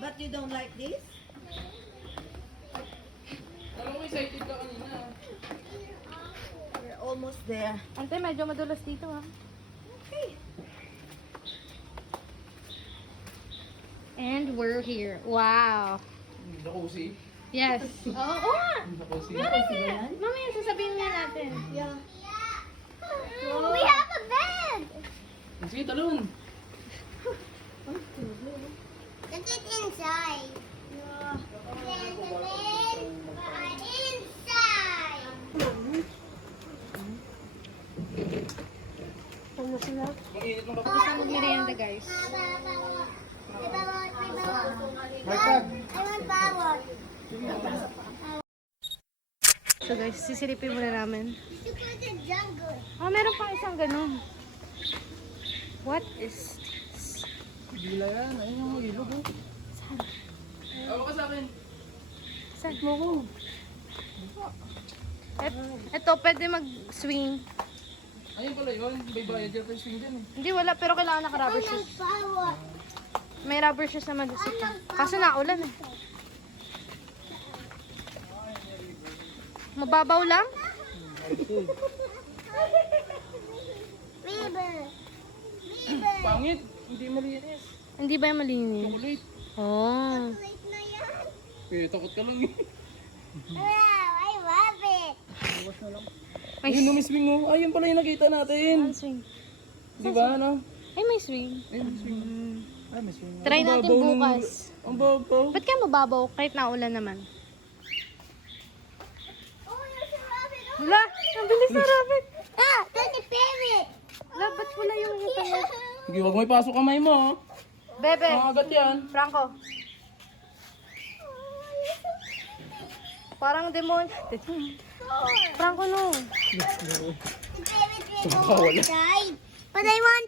But you don't like this? Alam ko excited ka kanina. We're almost there. Ante, medyo madulas dito ha. Okay. And we're here. Wow. Jacuzzi. Yes. Oo nga. Jacuzzi. Mamaya sasabihin nga natin. Yeah. We have a bed. Sige, talon. Look it inside. Yeah. There's a bed inside. Mag-init mo Tapos na mag-merienda guys. I want bawang. So guys, sisilipin muna namin. Look at the jungle. Ah, meron pa isang ganun. What is this? Bila yan. Ayun yung ilog oh. Awa ka sa akin. Saan mo ko? Ito, pwede mag-swing. Ayun pala yun. May bayad yan. Swing dyan eh. Hindi, wala. Pero kailangan I naka-rubber want shoes. bawang. May rubber shoes naman dito. Kaso naulan eh. Mababaw lang? River. Pangit. Hindi malinis. Hindi ba yung malinis? Chocolate. Oh. Like na yan. Eh, takot ka lang eh. Wow, I love it. May Ayun, may swing oh. Ayun pala yung nakita natin. swing. Di ba ano? Ay, may swing. Ayun, may swing. Ay, may swing. Try Ang natin babaw ng- bukas. Ang babaw. Ba't kaya mababaw kahit naulan naman? Oh, there's a rabbit. Oh, Wala! Ang bilis na rabbit! ah, there's a parrot. Wala, ba't wala yung tanong? Sige, huwag mo ipasok kamay mo oh. Bebe! Makagat yan. Franco! Parang demon. Franco, no. The parrot will go inside. But I want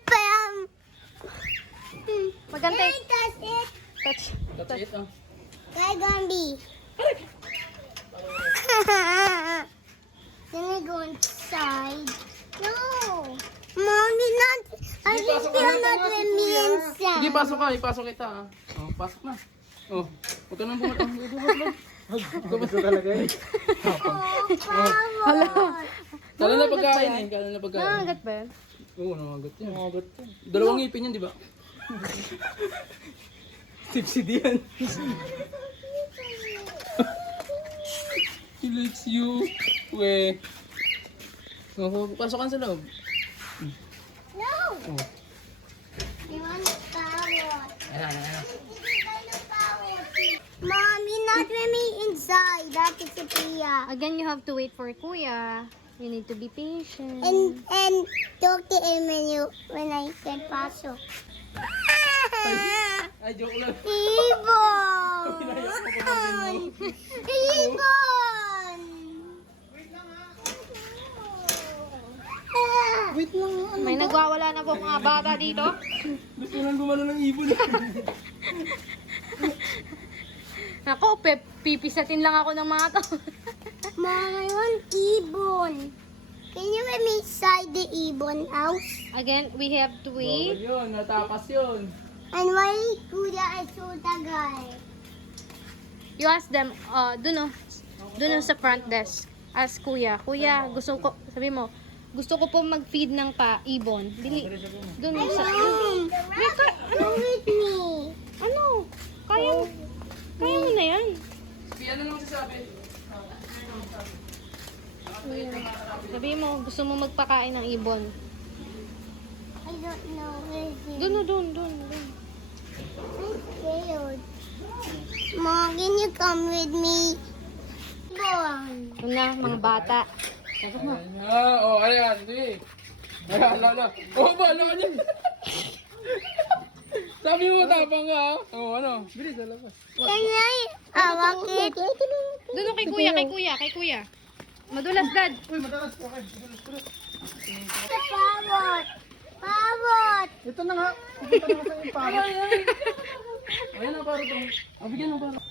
Magante. Can I touch it? Touch. That's it ah. Why Gandhi? Can I go inside? No. Mommy, not. I Sige, think pasok ka you're na, not pasok with me Sige, inside. pasok ka. Ipasok kita ah. Oh, pasok na. Oh, huwag ka nang pumunta. Gusto talaga eh. Hala. Kala na pagkain eh. Kala na pagkain. Nangangagat ba yan? Oo, nangagat yan. Nangagat yan. Dalawang ngipin yan, di ba? Tipsy yan. He likes you. We. Oh, pasokan sa loob. No. Oh. I want power. Ayan, ayan. Mommy, not with me inside. That is Sophia. Again, you have to wait for Kuya. You need to be patient. And talk to him when I get pasok. Ay, joke lang. Ibon! Pinayak ko pa rin mo. Ibon! Wait lang. May nagwawala na po mga bata dito. Gusto nang gumano ng ibon. Nako, pipisatin lang ako ng mga to. Mom, I want ibon. Can you let me inside the ibon house? Again, we have to Bawal wait. yun, natakas yun. And why Kuya I saw the guy? You ask them, dun sa front desk. Ask Kuya. Kuya, gusto ko, sabi mo, gusto ko po mag-feed ng ibon. Dili, dun sa, Mom, come with me. ano? Kaya mo na yan. Si ano naman sasabi? Sabi mo, gusto mo magpakain ng ibon. I don't know where he is. Dun. I'm scared. Mom, can you come with me? Ibon. Dun na, mga bata. Ah, oh, ayan, sige. Ayan, lala. Oh, bala ka dyan. Sabi mo, tapang ka, ha? Oh, ano? Bilis, lalabas. Can I walk it? Dun kay Kuya. Madulas, Dad. Uy, madalas. Okay, madalas. Pawot! Pawot! Ito na nga. Pupunta na sa yung parot. Ayan na, parot. Bigyan mo parot.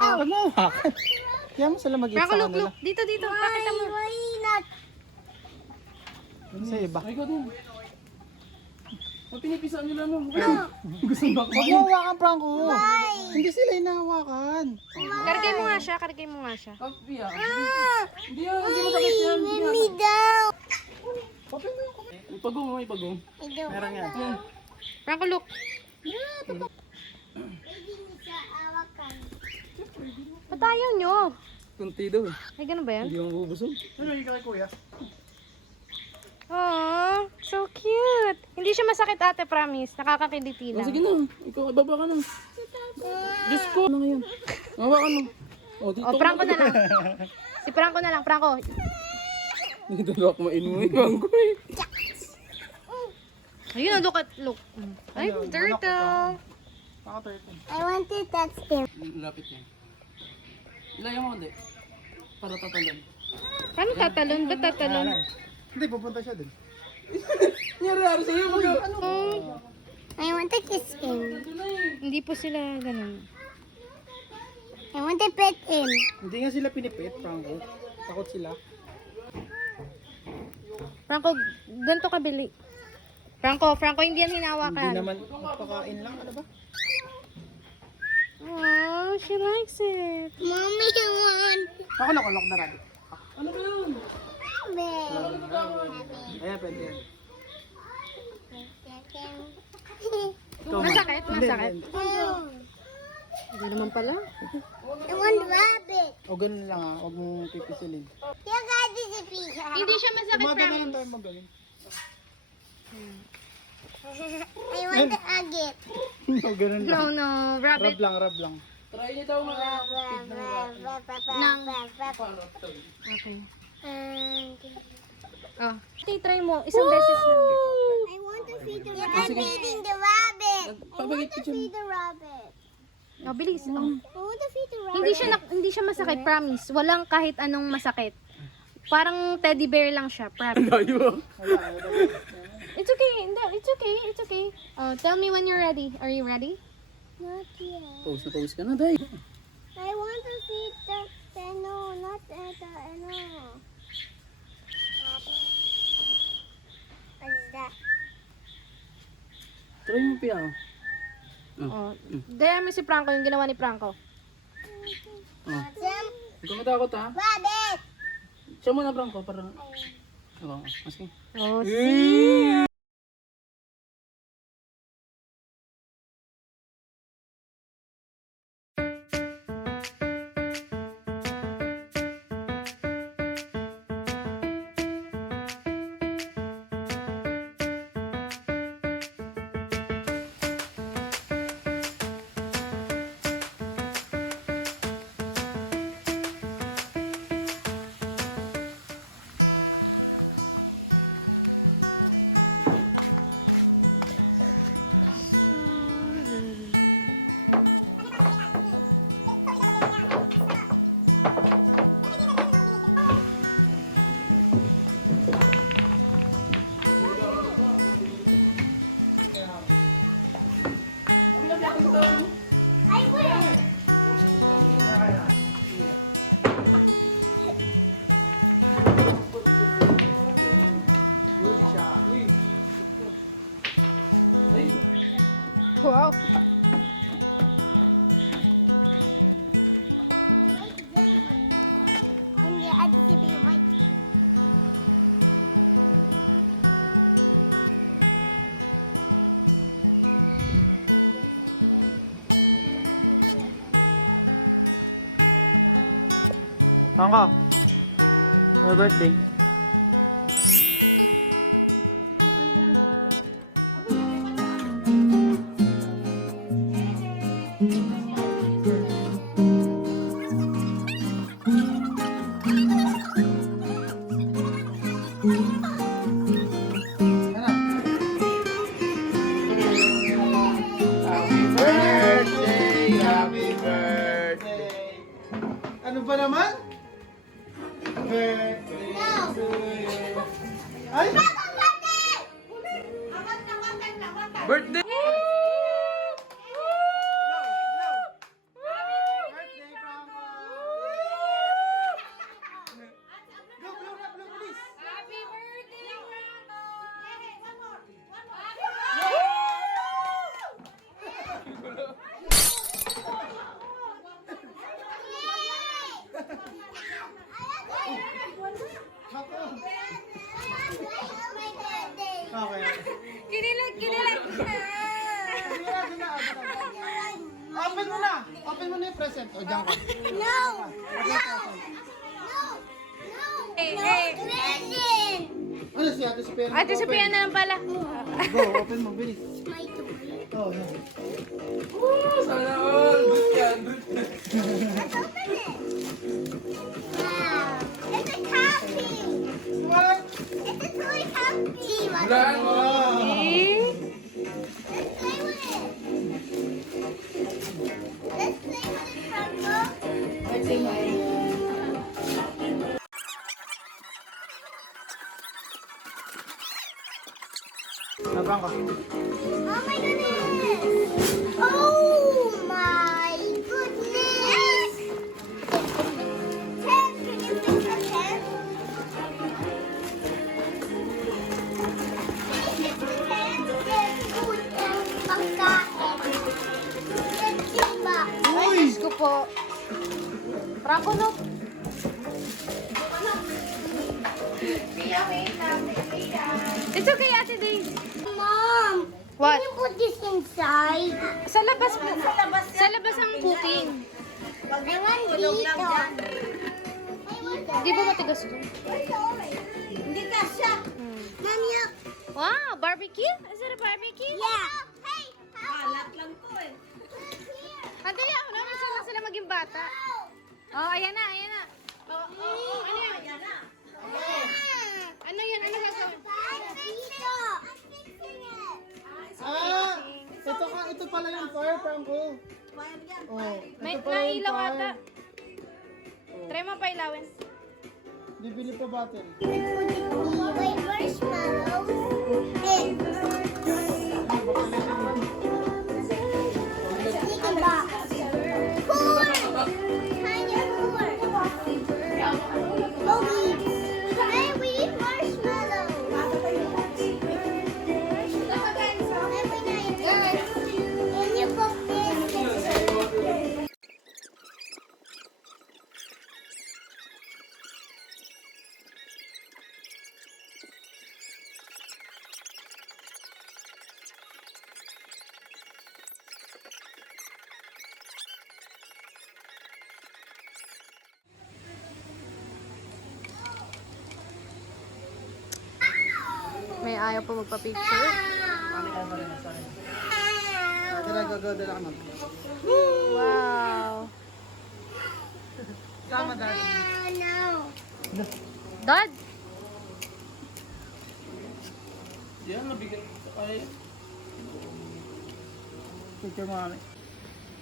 Huwag mo hawakan. Kaya mo sila mag-eat Franco, sa look. kanila. Dito. Pakita mo. Why not? Sa iba. Ay, ikaw din. Pinipisaan nyo lang mo. Gustong baka. Huwag mo hawakan, Franco. Hindi sila inahawakan. Kargay mo nga siya, kargay mo nga siya. Papi ah. Hindi yan, hindi masakit yan. Hindi Me yan. down. Ipagong mo, ipagong. Meron yan. Franco, look. Ba't ayaw nyo? Kunti daw eh. Ay, ganun ba yan? Hindi mo bubusog. Ano yung kay kuya? Aww, so cute. Hindi siya masakit ate, promise. Nakakakiliti Oh, lang. sige na. Ikaw, ibaba ka na. Diyos ko. Ano nga yan? Hawakan mo. Oh, dito Oh, Franco na lang. Si Franco na lang, Franco. Dito na ako main mo. Ibang ko eh. Ayun, look. Ay, turtle. Naka-turtle. I want to touch him. Lapit niya. Ilayan mo hindi. Para tatalon. Paano tatalon? Ba't tatalon? Hindi, pupunta siya din. Nangyari sa'yo. Ano? I want to kiss him. Hindi po sila ganun. I want to pet him. Hindi nga sila pinipit, Franco. Takot sila. Franco, ganito kabili. Franco, hindi yan Hindi hinawakan. naman pakain lang, ano ba? Oh, she likes it. Mommy, I want Ako nakulok na rin. Ano ba yun? Ayan, pwede yan. Masakit? Hindi naman pala. I want rabbit. O ganun lang ha, huwag mong pipisilin. You got this pizza. Hindi siya masakit, Umaga na lang promise. tayo magaling. I want to hug it. O ganun lang. No, rabbit. Rub lang. Try niyo daw mga Okay. And Oh. Try mo, isang beses lang. I want to feed the rabbit. I'm feeding the rabbit. Pabagit picture mo. Feed the rabbit. Oh, bilis. Oh. I want to feed the rabbit. Hindi siya masakit, promise. Walang kahit anong masakit. Parang teddy bear lang siya, promise. Layo. It's okay. Hindi, it's okay. Oh, tell me when you're ready. Are you ready? Not yet. Pause na pause ka na, day. I want to feed the not the What's that? Try mo piya. Oh. Daya mo si Franco, yung ginawa ni Franco. Some Huwag ka matakot ha. rabbit. Siya muna, Franco, para... Oo, maski. Oh, see? I will. Wow. And the other to be white. Franco, happy birthday. Happy birthday. Ano ba naman? Birthday to you. Ay! Birthday! Birthday, Franco! Blow, blow, blow, please! Happy birthday, Franco! One more. na. Open mo na. Open mo na yung present. O, dyan ka. No! Present! Ano si Ate Sophia? Ate Sophia na lang pala. Go, open mo. Bilis. My toy. Oh, no. Sana all. Good yan. Let's open it. Wow. It's a copy. What? It's a toy copy. Bulaan mo. Eh? Let's play with it. Let's play with it, Franco. Nabang ka. Oh my goodness! Oh my goodness! 10, can you fix a 10? Fix the 10, then food and pagkain. Then iba. Ay, Diyos ko po. Franco, no? It's okay, Ate Day. Mom! What? Can you put this inside? Sa labas po. Sa labas ang cooking. I want dito. Di ba matigas ito? Hindi ka siya. Mom, look. Wow, barbecue? Is it a barbecue? Yeah. Hey, Kalat lang to eh. Ante, ako na. Gusto lang sila maging bata. Oh, ayan na, ayan na. Oh, ano yan? Ayan na. Ano yan? Ano gagawin? Dito. Ah! Ito pala yung fire, Franco. Fire yan. Oh, May ito pala yung nailaw fire. ata. Try mo pa ilawin. Bibili pa battery. May marshmallows. Eh. Iba. Four. Kaya four. Bogey. Hey, we need marshmallow. Can you put this? May ayaw po magpa-picture. Dala ka na. Wow. Tama dahil. No. Dad! Yan, nabigyan. Ay, Picture mo kami.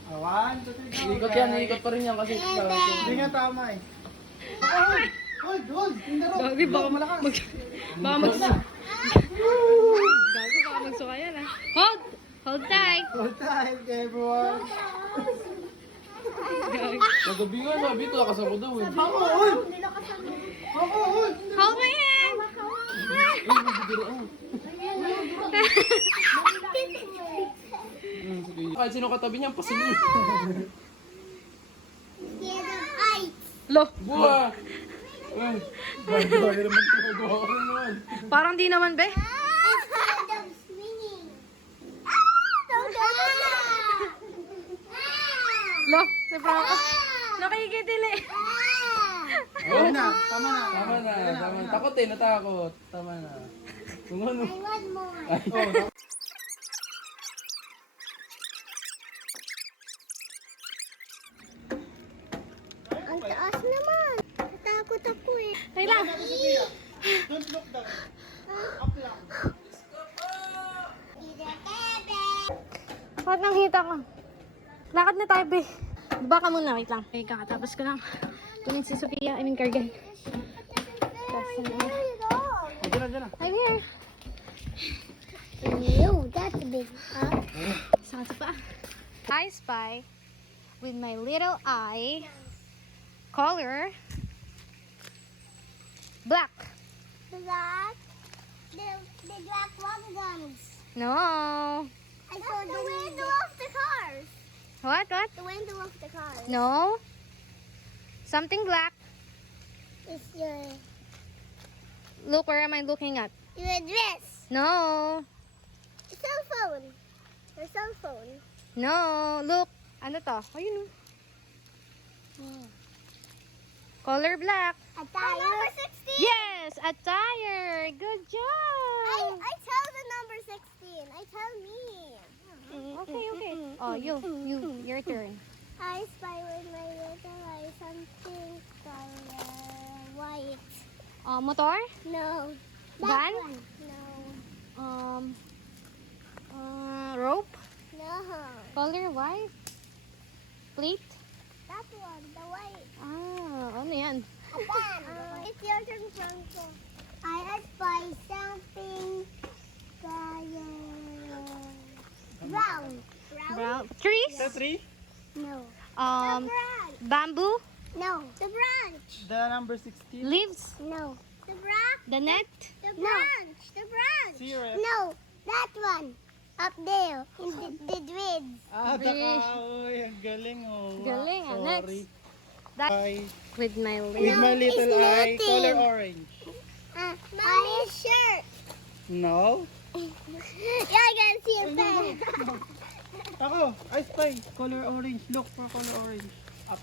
One, two, three, go. ikot yan. Ikot pa rin yan kasi. Hindi nga tama eh. Oy, doon! Tindaro! Gagi, baka malakas. Baka Gago, baka magsuka yan ah. Hold! Hold tight! Good time, everyone. Kagabi nga, sabi ito. Kasama daw eh. Ako, oy! Ako, oy! Hold my hand! Kahit sino katabi niyan, pasilin. Get an ice. Lo! Buwa! Ay, Bagay naman ito. gawa ka rin naman. Parang di naman, be. It's kind of swinging. Don't go. Lo! Si Franco. Nakikitili. Ayun na, tama na. Tama na, tama na. Takot eh, natakot. Tama na. Kung ano. I want more. Oh, Ang taas naman. Natakot ako eh. Kailang. don't look down. Up lang. Bakit nang hita ko? Lakad na tayo, be. Baka muna, wait lang. Okay, kakatapos ko lang. Tuming si Sophia, Cargay. Diyan na. I'm here. Ew, that's big. Huh? Saan sa pa? I spy with my little eye color black. Black. The black one guns. No. I saw the window of the cars. What? What? The window of the cars. No. Something black. It's your Look, where am I looking at? dress. No. Your cell phone. Your cell phone. No, look. Ano to? Ayun. Color black. A tire. Number 16. Yes, a tire. Good job. I tell the number 16. I tell me. Okay. Oh, your turn. I spy with my little eye something color white. Motor? No. Van? One. No. Rope? No. Color white? Plate? That one. The white. Ano yan? A pan. It's your turn, Franco. I spy something color brown. Brown. Trees? The tree? No. Um, branch. bamboo? No. The branch. The number 16? Leaves? No. The branch. The net? The branch. The branch. Syrup. No. That one. Up there. In the weeds. Ah, the Fish. kahoy. Ang galing oh. Galing, Sorry. next. That, Eye. with my With legs. my little it's eye, nothing. color orange. Mommy's shirt. No? Yeah, I can see your pen. Ako, I spy. Color orange. Look for color orange. Up.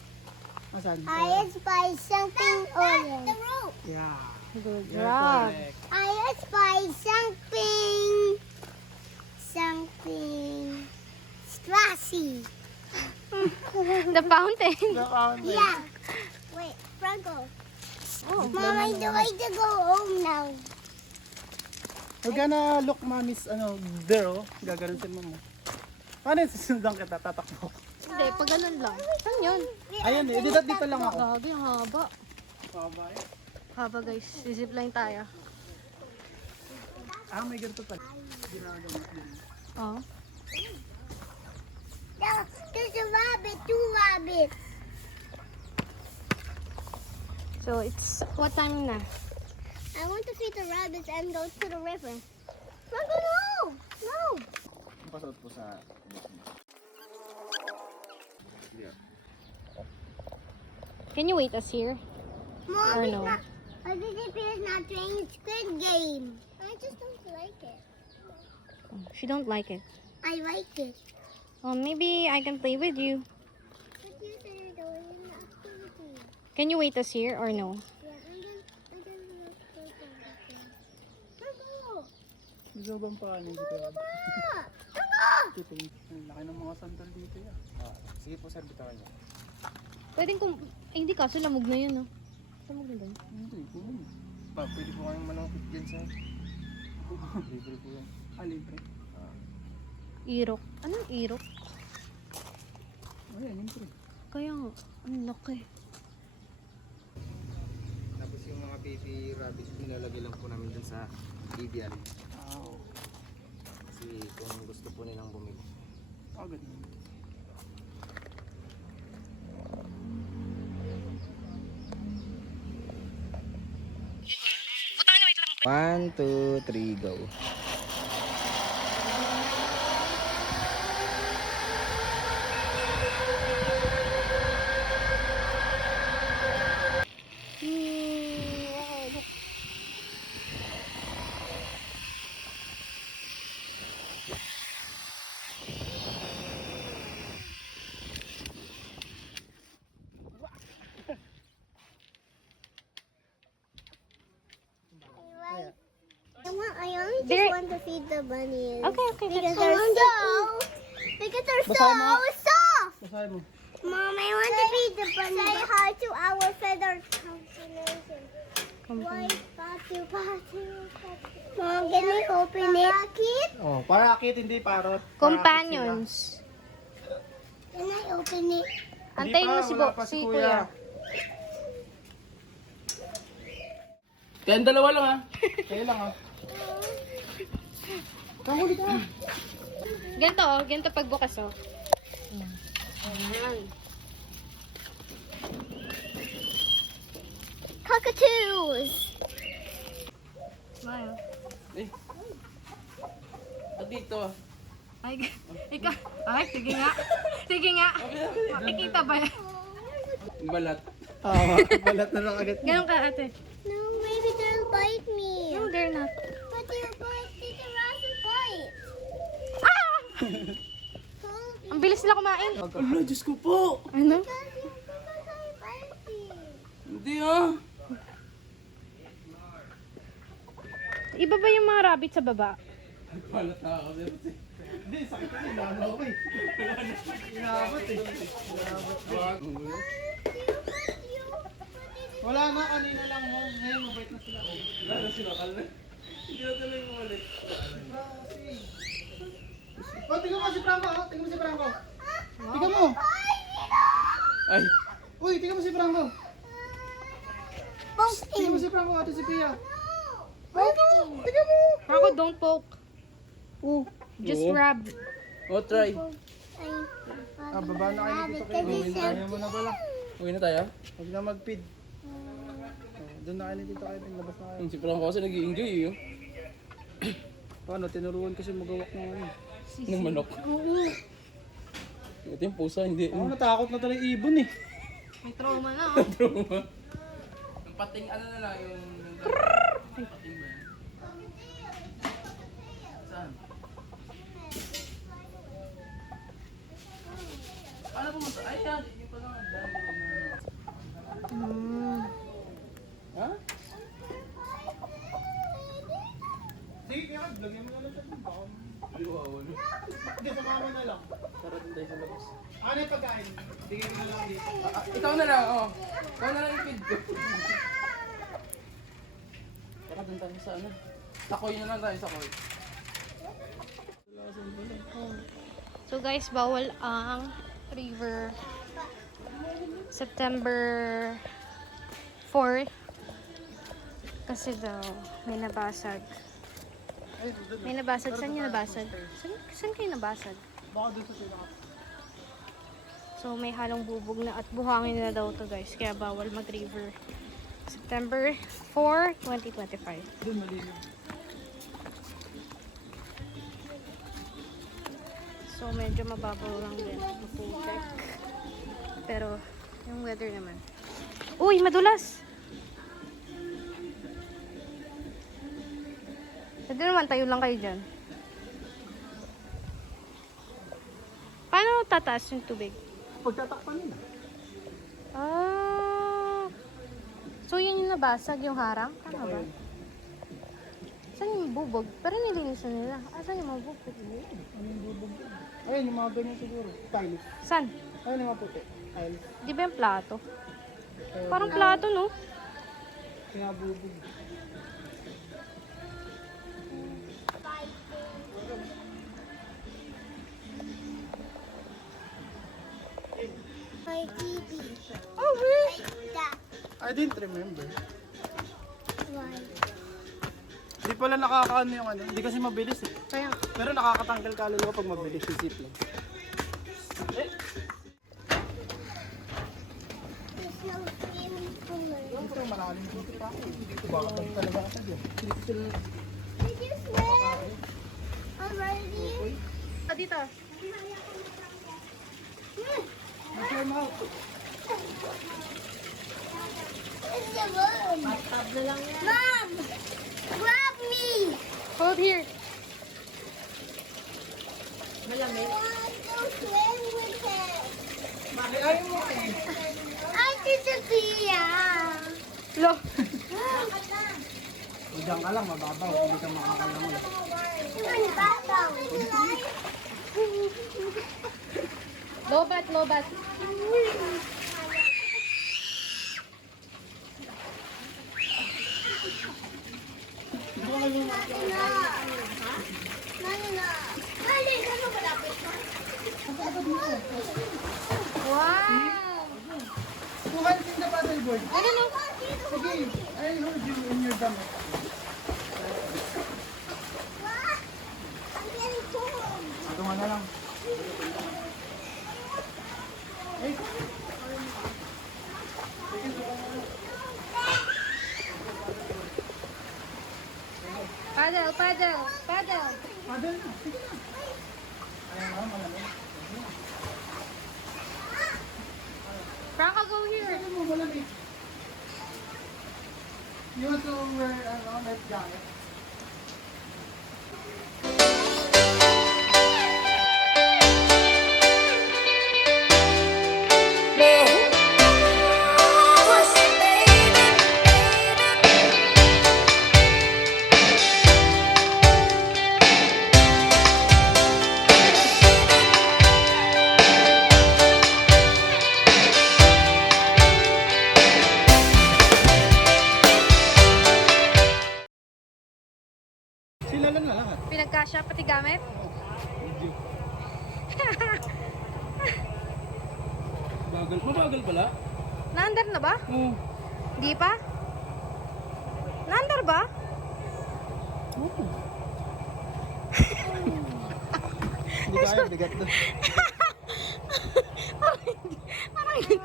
Asan? I spy something orange. The rope. Yeah. Good You're job. correct. I spy something strassy. The fountain. The fountain. Yeah. Wait, Franco. Oh, Mom, I need to go home now. We're gonna look mommy's there oh. Gaganon si mama. Paano yung susundan kita? Tatakbo. Hindi, pag ganun lang. Saan yun? Ayun eh, dito lang ako. Gagi, ang haba. Babay. Haba guys, zipline tayo. Ah, may ganito pala. Ginagawa ko. Oh. There's a rabbit, 2 rabbits. So, it's, what time na? I want to feed the rabbits and go to the river. Franco, no! No! Pasot po sa Can you wait us here? Mom, Or it's no? not. Mississippi is not playing Squid Game. I just don't like it. She don't like it. I like it. Well, maybe I can play with you. But you said you're doing an activity. Can you wait us here or no? Yeah, I'm gonna look for something. Franco! Gusto bang paano dito? Franco! Ang laki ng mga sandal dito yan. Sige po sir, bitawan niyo. Pwedeng kung, hindi kaso lamog na yun, no? Lamog na doon. Hindi, kunin. Pa, pwede po kayong manungkit dyan sir. Libre po yan. Ah, libre. Irok. Anong irok? Ayan, libre. Kaya nga, ang laki. Tapos yung mga baby rabbit, nilalagay lang po namin dun sa aviary. Wow. Kasi kung gusto po nilang bumili. Oh, good. One, two, three, go. I only just There- want to feed the bunnies. Okay, Because that's they're fine. because they're Basahin mo. soft. Basahin mo. Mom, I want to feed the bunnies. Say hi to our feather combination. White, patu, patu, patu. Mom, can we open it? Parakit? Oh, parakit, hindi parot. Parakit Companions. Can I open it? sila. Antayin mo Hindi si, pa, wala pa si kuya. Kayong dalawa lang, ha? Kayo lang ah. Ganito, oh. Ganito pagbukas, oh. Ayan. Cockatoos. Smile. Eh. At dito. Ay, ikaw. Ay, sige nga. Sige nga. Makikita ba yan? Balat. Ah, balat na lang agad. Ganun ka, ate. No, maybe they'll bite me. No, they're not. But they're bite. They can also bite. Ang Mabilis sila kumain. Ala, Diyos ko po. Ano? Hindi ah. Iba ba yung mga rabbit sa baba? Palata ako. Hindi, sakit kasi. Lalo ako eh. Inabot eh. Wala na, kanina lang mo. Ngayon, mabait na sila. Lalo sinakal na. Hindi na tuloy mo ulit. Oh, tingnan mo si Franco. Oh. Tingnan mo si Franco. Tingnan mo. Ay. Uy, tingnan mo si Franco. Tingnan mo si Franco, ate si Pia. Tingnan mo. Franco, don't poke. Oh. Just Oo. rub. Oh, try. Ah, baba na kayo dito kayo. Ayaw mo na pala. Uwi na tayo. Huwag na mag-feed. Doon na kayo dito kayo. Labas na kayo. Si Franco kasi nag-i-enjoy eh. Paano, tinuruan kasi magawak ng ano. Ng manok. Ito yung pusa, hindi. Ako natakot na talaga ibon eh. May trauma na, oh. Trauma. Yung pating ano na lang, yung pating ba yan? Saan? Paano pumunta? Ay, yan. Yung pala nga. Dami na. Ha? Sige, kaya lagyan mo na lang siya. Baka Hindi ko awal. hindi, sumama na lang. Tara dun tayo sa labas. Ano yung pagkain? Bigyan mo na lang dito. Ikaw na lang, oh. Ikaw na lang yung feed ko. Tara dun tayo sa ano. Sakoy na lang tayo, sakoy. So guys, bawal ang river September 4 kasi daw may nabasag. May nabasag. Saan yung nabasag? Saan kayo nabasag? Baka doon sa pinaka. So may halong bubog na at buhangin na daw to guys. Kaya bawal mag-river. September 4, 2025. Doon malilim. So medyo mababaw lang din. Maputek. Pero yung weather naman. Uy! Madulas! Pwede naman tayo lang kayo dyan. Paano tataas yung tubig? Pagtatakpan nila. Ah. So yun yung nabasag, yung harang? Tama ba? Saan yung bubog? Pero nilinisan nila. Ah, saan yung mga bubog? Ano yung bubog? Ayun, yung mga ganyan siguro. Tiles. Saan? Ayun yung mga puti. Tiles. Di ba yung plato? Parang plato, no? Pinabubog. My TV. Oh, really? That. I didn't remember. Why? Hindi pala nakakaano yung ano. Hindi kasi mabilis eh. Kaya, Pero nakakatanggal kaluluwa pag mabilis yung zip lang. There's no swimming pool. Siyempre malalim dito pa ako. Dito bakit talaga ako dyan. Did you swim already? dito. Time out. It's the moon. Mom! Grab me! Hold here. I want to swim with him. Bakit ayaw mo eh? Ate Sophia! Lo. Diyan ka lang, mababaw. Hindi ka makakalangon. Lobat, lobat. Wow! Kuhan in the paddleboard. Ano no? Sige, I'll hold you in your damit. Ito nga na lang. Hey. Paddle, paddle, paddle. Paddle na. Sige na. Ayan na, malamig. Franco, go here. Sige mo, malamig. You want to wear a life jacket? Kasha pati gamit? Mabagal pala. Naandar na ba? Oo. Di pa? Naandar ba? Hindi kaya, bigat doon.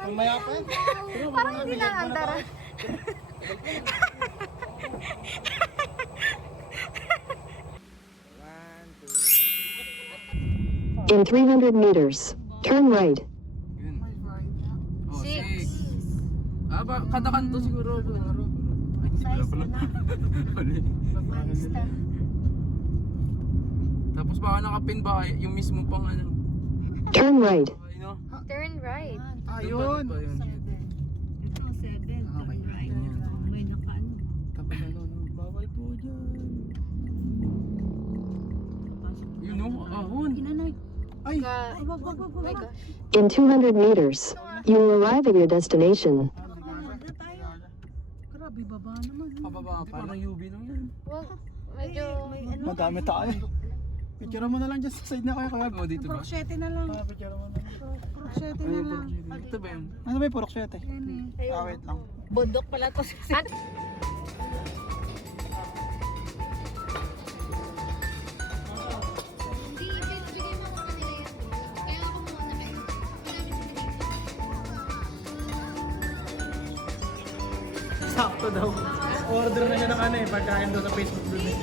Mamaya pa yan. Parang hindi naandar. ah. In 300 meters, turn right. Yun. Oh, 6. 6. Kada kanto siguro. Ay, hindi pala. Mali. Tapos baka nakapin ba yung mismo pang ano. Turn right. Ay, no? Turn right. Ayun. Ba yun? Ito, 7. Okay. Right. May nakaano. Tapos ano, bawal po dyan. Yun no, ahon. Ay, Oh my gosh. In 200 meters, you will arrive at your destination. Grabe, baba naman. Pababa pa. Parang UV lang yan. Well, medyo... madami tayo. Picture mo na lang dyan sa side na kaya. Oh, dito ba? Proxete na lang. Picture mo na. Proxete Ayun po. Ito ba yun? Ano ba yung purok 7? Wait lang. Bundok pala to. At, Sakto daw. Order na niya ng ano eh, pagkain daw sa Facebook doon eh.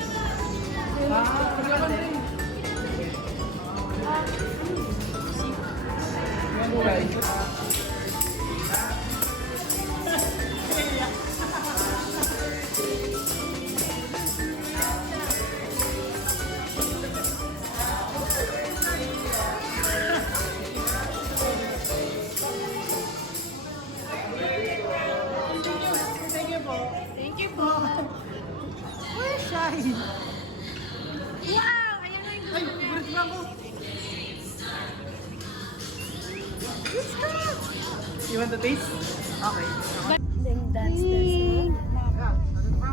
thank you po. Shine! Wow! Ayan na yung gusto niya. You want the taste? Okay.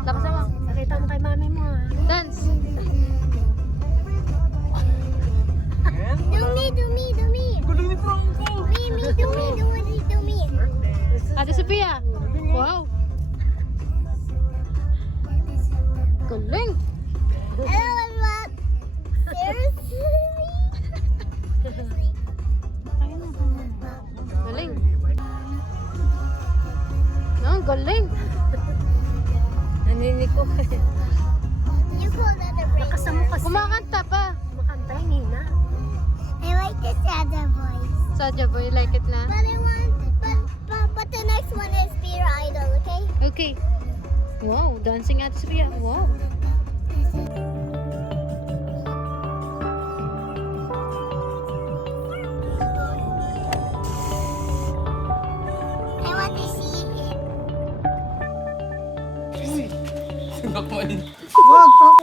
Lakas naman. Nakita mo kay mami mo ah. Dance. Do me. Galing ni Franco! Do me. Ate Sophia. Wow. Galing. Seriously? Galing. No, galing. Naninig ko. You call that a break? Kumakanta pa. Makanta, hindi na. I like the Sada voice. Sadya boy, like it na. But I want, but the next one is Beer Idol, okay? Okay. Wow, dancing Ate Sophia. Wow. I want to see it. Sinakmain. Wag!